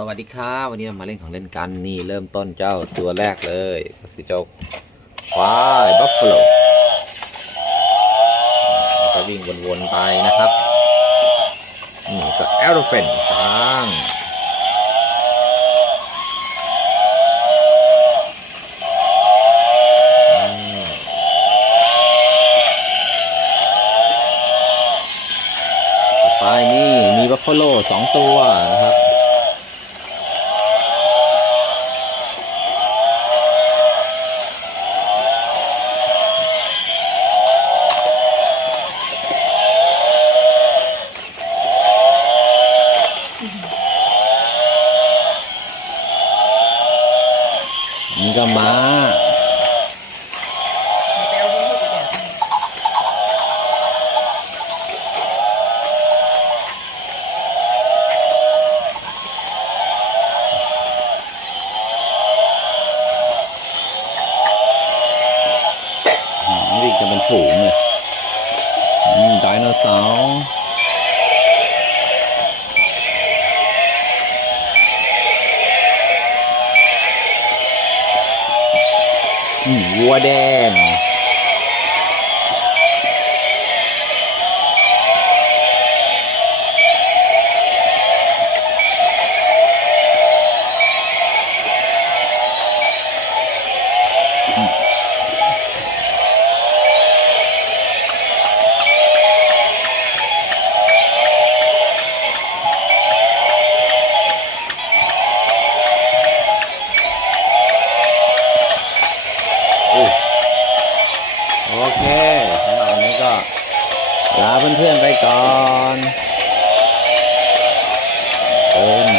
สวัสดีครับวันนี้เรามาเล่นของเล่นกันนี่เริ่มต้นเจ้าตัวแรกเลยก็คือเจ้าควายบัฟฟาโลก็วิ่งวนๆไปนะครับนี่ก็แอโรเฟนช้างต่อไปนี่มีบัฟฟาโล2ตัวนะครับนี่ก็ม้าวิ่งกันเป็นฝูงเลยไดโนเสาร์วัวแดงโอเคสำหรับวันนี้ก็ลาเพื่อนๆไปก่อนเจอกัน